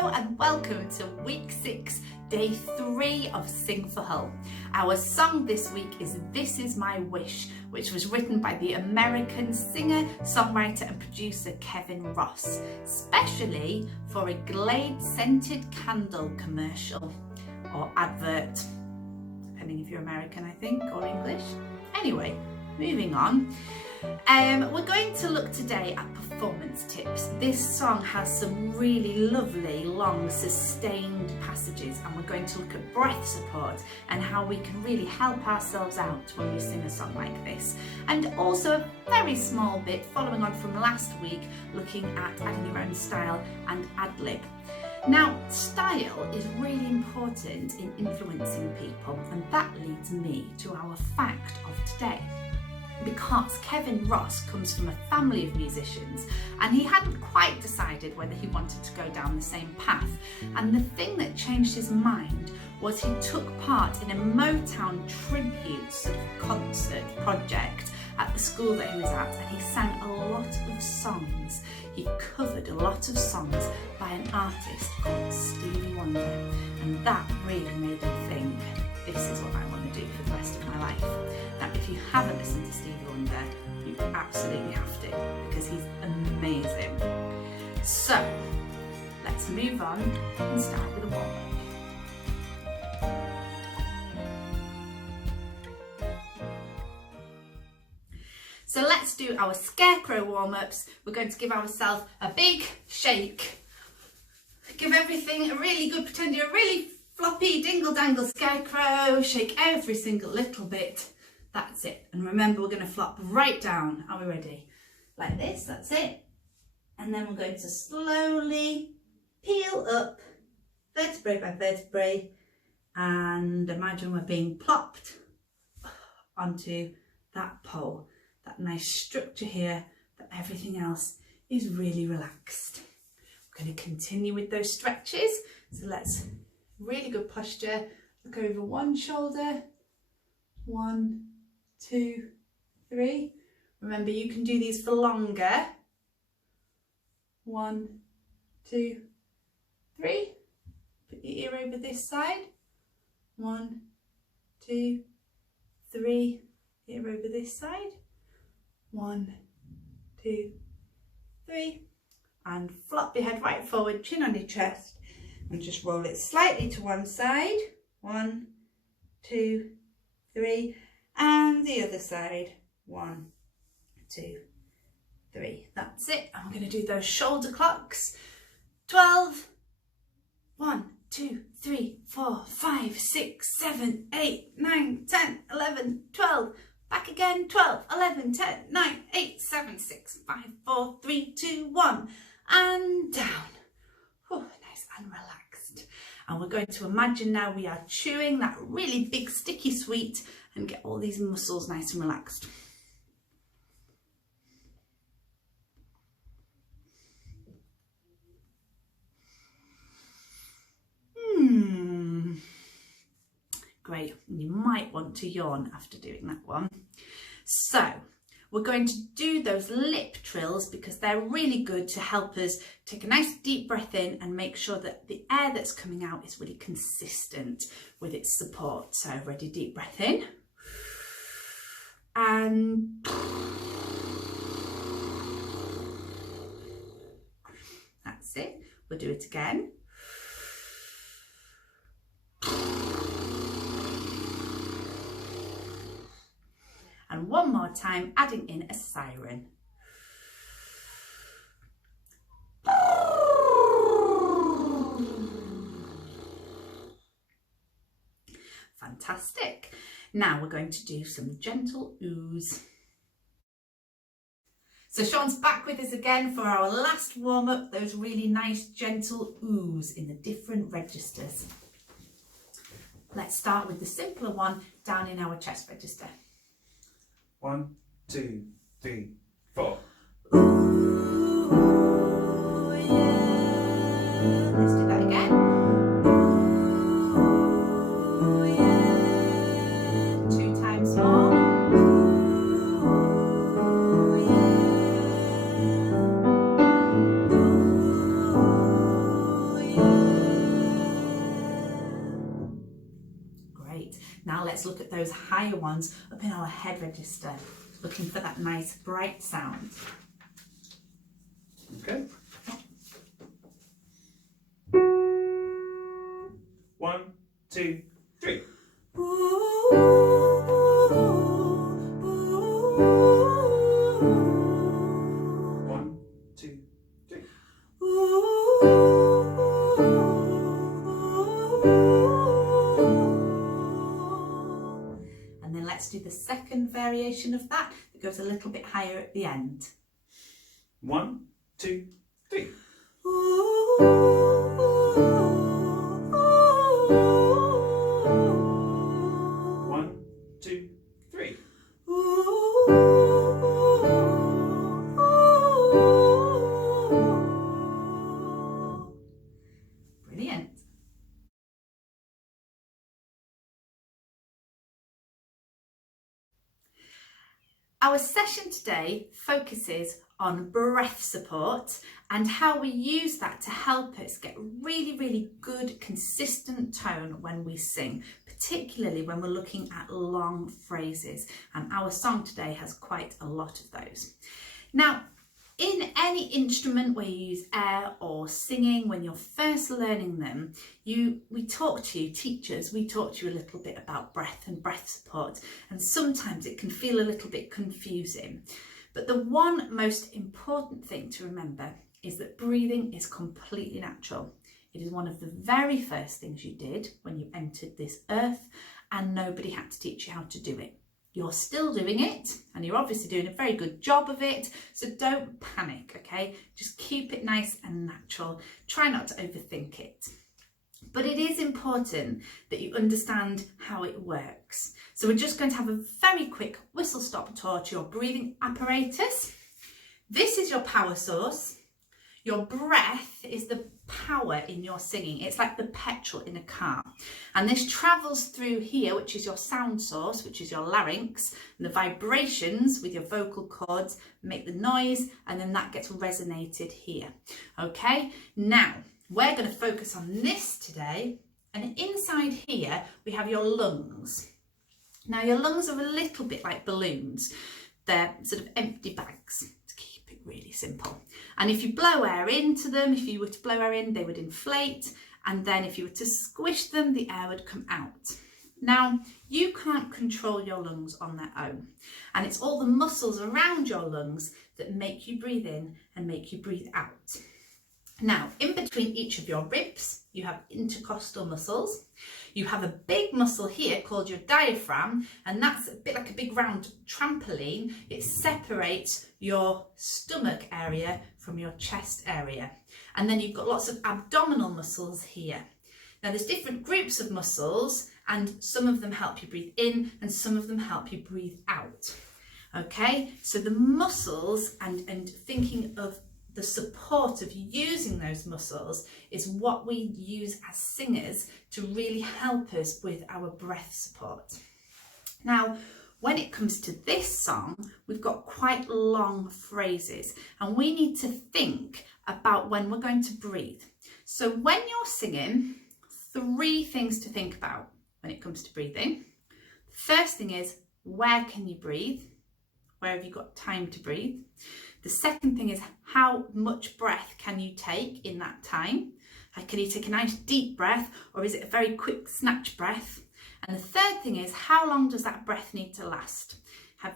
Hello and welcome to week 6, day 3 of Sing for Hull. Our song this week is This Is My Wish, which was written by the American singer, songwriter and producer Kevin Ross, specially for a Glade scented candle commercial or advert, depending if you're American, I think, or English. Anyway, moving on. We're going to look today at performance tips. This song has some really lovely, long, sustained passages, and we're going to look at breath support and how we can really help ourselves out when we sing a song like this. And also a very small bit, following on from last week, looking at adding your own style and ad-lib. Now, style is really important in influencing people, and that leads me to our fact of today. Because Kevin Ross comes from a family of musicians and he hadn't quite decided whether he wanted to go down the same path, and the thing that changed his mind was he took part in a Motown tribute sort of concert project at the school that he was at, and he sang a lot of songs. He covered a lot of songs by an artist called Stevie Wonder, and that really made me think, this is what I want to do for the rest of my life. Now, if you haven't listened to Stevie Wonder, you absolutely have to, because he's amazing. So, let's move on and start with a warm-up. So let's do our scarecrow warm-ups. We're going to give ourselves a big shake. Give everything a really good, pretend you're a really floppy dingle-dangle scarecrow. Shake every single little bit. That's it. And remember, we're going to flop right down. Are we ready? Like this, that's it. And then we're going to slowly peel up vertebrae by vertebrae, and imagine we're being plopped onto that pole. That nice structure here, but everything else is really relaxed. We're going to continue with those stretches. So let's, really good posture. Look over one shoulder. 1, 2, 3. Remember, you can do these for longer. 1, 2, 3. Put your ear over this side. 1, 2, 3. Ear over this side. 1, 2, 3. And flop your head right forward, chin on your chest, and just roll it slightly to one side. 1, 2, 3. And the other side. 1, 2, 3. That's it. And we're going to do those shoulder clocks. 12. 1, 2, 3, 4, 5, 6, 7, 8, 9, 10, 11, 12. Back again. 12, 11, 10, 9, 8, 7, 6, 5, 4, 3, 2, 1. And down. Whew, nice and relaxed. And we're going to imagine now we are chewing that really big sticky sweet and get all these muscles nice and relaxed. Great. You might want to yawn after doing that one. So we're going to do those lip trills because they're really good to help us take a nice deep breath in and make sure that the air that's coming out is really consistent with its support. So ready, deep breath in. And that's it. We'll do it again. And one more time, adding in a siren. Fantastic. Now we're going to do some gentle oohs. So Sean's back with us again for our last warm-up, those really nice gentle oohs in the different registers. Let's start with the simpler one down in our chest register. 1, 2, 3, 4. Ooh, yeah. Let's do that again. Ooh, yeah. 2 times more. Ooh, yeah. Ooh, yeah. at those higher ones up in our head register, looking for that nice bright sound. Okay. 1, 2, 3. One, two, three. And then let's do the second variation of that goes a little bit higher at the end. 1, 2, 3. 1, 2, 3. Brilliant. Our session today focuses on breath support and how we use that to help us get really, really good, consistent tone when we sing, particularly when we're looking at long phrases. And our song today has quite a lot of those. Now, in any instrument where you use air or singing, when you're first learning them, we talk to you, teachers, we talk to you a little bit about breath and breath support, and sometimes it can feel a little bit confusing. But the one most important thing to remember is that breathing is completely natural. It is one of the very first things you did when you entered this earth, and nobody had to teach you how to do it. You're still doing it, and you're obviously doing a very good job of it, so don't panic, okay? Just keep it nice and natural. Try not to overthink it. But it is important that you understand how it works. So we're just going to have a very quick whistle-stop tour to your breathing apparatus. This is your power source. Your breath is the power in your singing. It's like the petrol in a car. And this travels through here, which is your sound source, which is your larynx, and the vibrations with your vocal cords make the noise, and then that gets resonated here. Okay, now we're going to focus on this today, and inside here we have your lungs. Now your lungs are a little bit like balloons. They're sort of empty bags. Really simple. And if you blow air into them, if you were to blow air in, they would inflate, and then if you were to squish them, the air would come out. Now, you can't control your lungs on their own, and it's all the muscles around your lungs that make you breathe in and make you breathe out. Now, in between each of your ribs, you have intercostal muscles. You have a big muscle here called your diaphragm, and that's a bit like a big round trampoline. It separates your stomach area from your chest area. And then you've got lots of abdominal muscles here. Now there's different groups of muscles, and some of them help you breathe in and some of them help you breathe out. Okay, so the muscles and thinking of the support of using those muscles is what we use as singers to really help us with our breath support. Now, when it comes to this song, we've got quite long phrases, and we need to think about when we're going to breathe. So when you're singing, 3 things to think about when it comes to breathing. The first thing is, where can you breathe? Where have you got time to breathe? The second thing is, how much breath can you take in that time? Like, can you take a nice deep breath, or is it a very quick snatch breath? And the third thing is, how long does that breath need to last?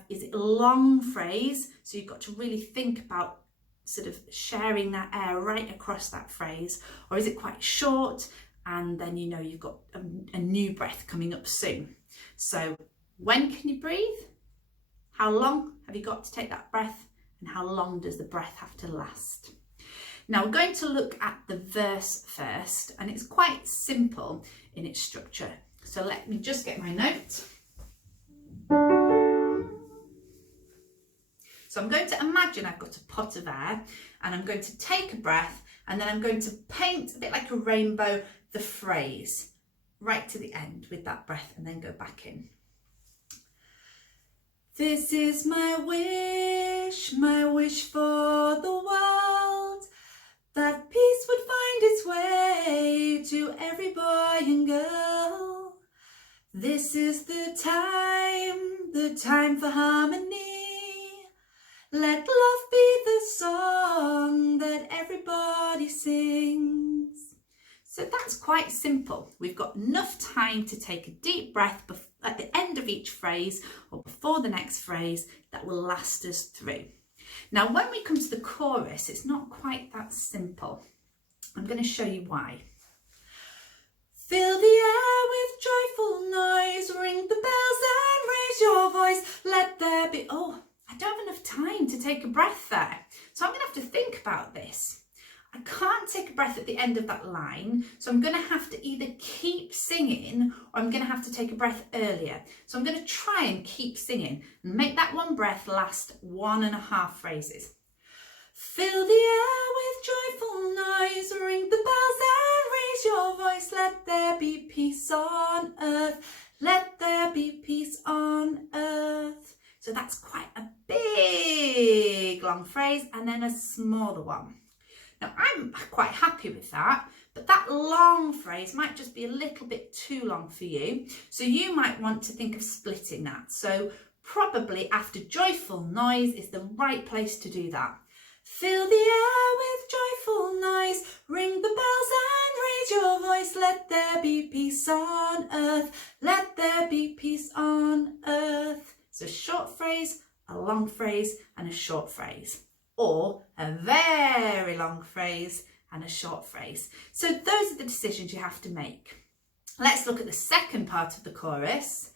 Is it a long phrase? So you've got to really think about sort of sharing that air right across that phrase, or is it quite short and then you know you've got a new breath coming up soon? So when can you breathe? How long have you got to take that breath? And how long does the breath have to last? Now we're going to look at the verse first, and it's quite simple in its structure. So let me just get my note. So I'm going to imagine I've got a pot of air, and I'm going to take a breath, and then I'm going to paint a bit like a rainbow the phrase right to the end with that breath, and then go back in. This is my wish for the world, that peace would find its way to every boy and girl, This is the time for harmony. Let love be the song that everybody sings. So that's quite simple. We've got enough time to take a deep breath at the end of each phrase or before the next phrase that will last us through. Now, when we come to the chorus, it's not quite that simple. I'm going to show you why. Fill the air with joyful noise, ring the bells and raise your voice, let there be... Oh, I don't have enough time to take a breath there. So I'm going to have to think about this. I can't take a breath at the end of that line, so I'm going to have to either keep singing or I'm going to have to take a breath earlier. So I'm going to try and keep singing and make that one breath last 1.5 phrases. Fill the air with joyful noise, ring the bells and raise your voice, let there be peace on earth, let there be peace on earth. So that's quite a big long phrase and then a smaller one. Now I'm quite happy with that, but that long phrase might just be a little bit too long for you. So you might want to think of splitting that. So probably after joyful noise is the right place to do that. Fill the air with joyful noise, ring the bells and raise your voice, let there be peace on earth, let there be peace on earth. So a short phrase, a long phrase and a short phrase, or a very long phrase and a short phrase. So those are the decisions you have to make. Let's look at the second part of the chorus.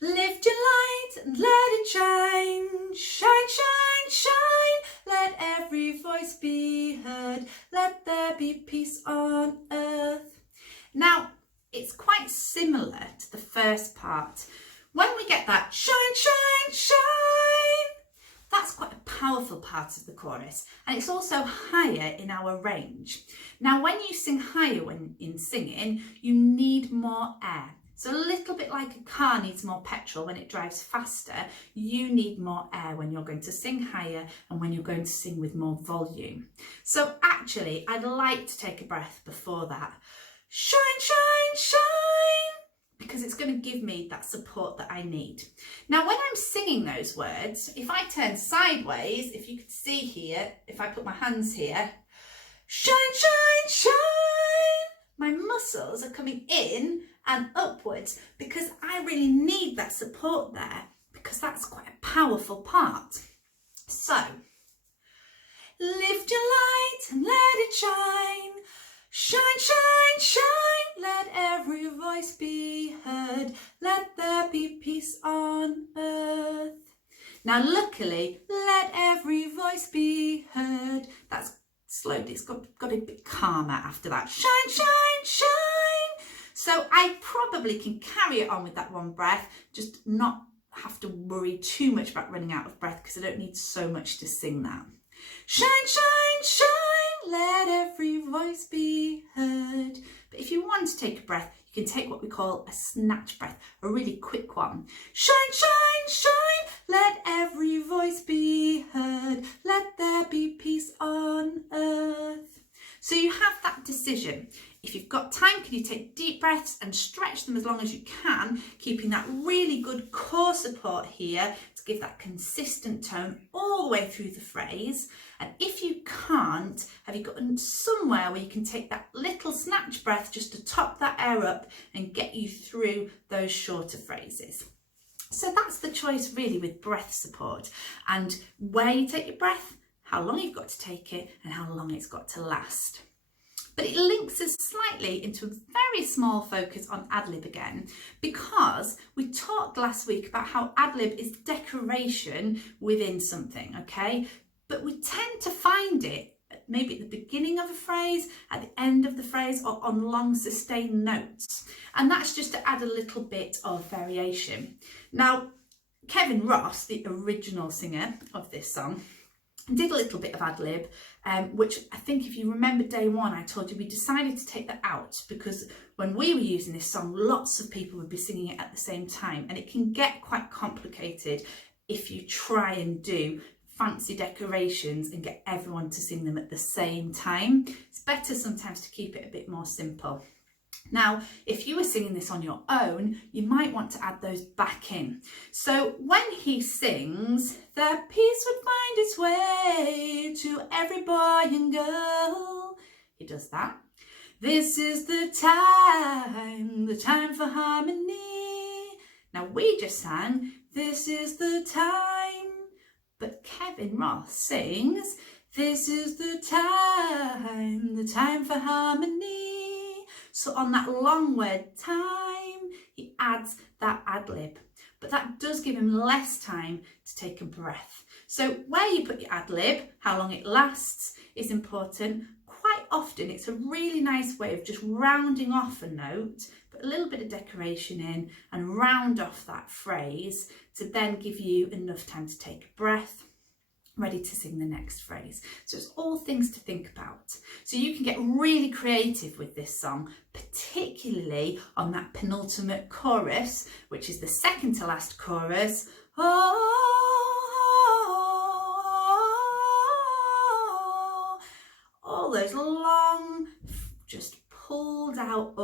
Lift your light and let it shine, shine, shine, shine, let every voice be heard, let there be peace on earth. Now, it's quite similar to the first part. When we get that shine, shine, shine, that's quite a powerful part of the chorus, and it's also higher in our range. Now, when you sing higher when in singing, you need more air. So a little bit like a car needs more petrol when it drives faster, you need more air when you're going to sing higher and when you're going to sing with more volume. So actually, I'd like to take a breath before that. Shine, shine, shine, because it's going to give me that support that I need. Now, when I'm singing those words, if I turn sideways, if you could see here, if I put my hands here, shine, shine, shine, my muscles are coming in and upwards because I really need that support there because that's quite a powerful part. So, lift your light and let it shine, shine, shine, shine, let every voice be heard, let there be peace on earth. Now luckily, let every voice be heard, that's slowed, it's got a bit calmer after that, shine, shine, shine. So I probably can carry it on with that one breath, just not have to worry too much about running out of breath because I don't need so much to sing that. Shine, shine, shine, let every voice be heard. But if you want to take a breath, you can take what we call a snatch breath, a really quick one. Shine, shine, shine, let every voice be heard, let there be peace on earth. So you have that decision. If you've got time, can you take deep breaths and stretch them as long as you can, keeping that really good core support here to give that consistent tone all the way through the phrase. And if you can't, have you got somewhere where you can take that little snatch breath just to top that air up and get you through those shorter phrases? So that's the choice really with breath support, and where you take your breath, how long you've got to take it and how long it's got to last. But it links us slightly into a very small focus on ad-lib again, because we talked last week about how ad-lib is decoration within something, okay? But we tend to find it maybe at the beginning of a phrase, at the end of the phrase, or on long sustained notes. And that's just to add a little bit of variation. Now, Kevin Ross, the original singer of this song, did a little bit of ad-lib, which I think if you remember day one, I told you we decided to take that out because when we were using this song, lots of people would be singing it at the same time, and it can get quite complicated if you try and do fancy decorations and get everyone to sing them at the same time. It's better sometimes to keep it a bit more simple. Now, if you were singing this on your own, you might want to add those back in. So when he sings, that peace would find its way to every boy and girl, he does that. This is the time for harmony. Time. Now we just sang, this is the time, but Kevin Ross sings, this is the time for harmony. So on that long word time, he adds that ad-lib, but that does give him less time to take a breath. So where you put your ad-lib, how long it lasts is important. Quite often it's a really nice way of just rounding off a note, put a little bit of decoration in and round off that phrase to then give you enough time to take a breath, ready to sing the next phrase. So it's all things to think about. So you can get really creative with this song, particularly on that penultimate chorus, which is the second to last chorus. All those long, just pulled out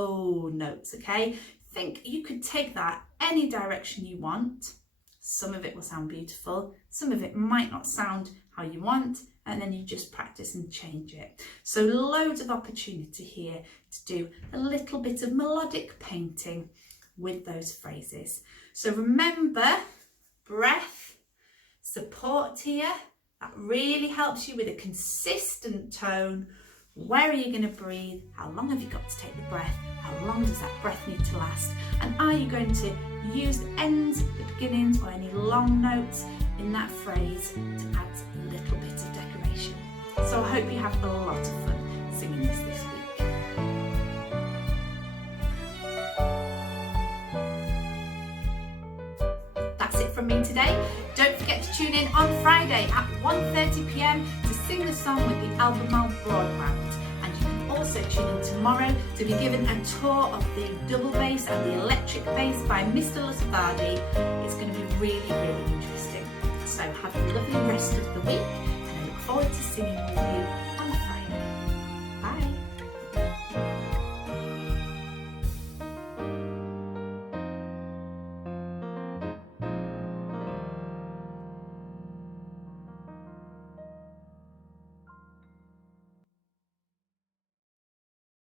notes, okay? Think you could take that any direction you want. Some of it will sound beautiful, some of it might not sound how you want, and then you just practice and change it. So loads of opportunity here to do a little bit of melodic painting with those phrases. So remember, breath, support here, that really helps you with a consistent tone. Where are you going to breathe? How long have you got to take the breath? How long does that breath need to last? And are you going to use the ends, the beginnings, or any long notes in that phrase to add a little bit of decoration? So I hope you have a lot of fun singing this week. That's it from me today. Don't forget to tune in on Friday at 1:30 p.m. to sing the song with the Albemarle Broadband. And you can also tune in tomorrow to be given a tour of the double bass and the electric bass by Mr. Lusvardi. It's going to be really, really interesting. So have a lovely rest of the week.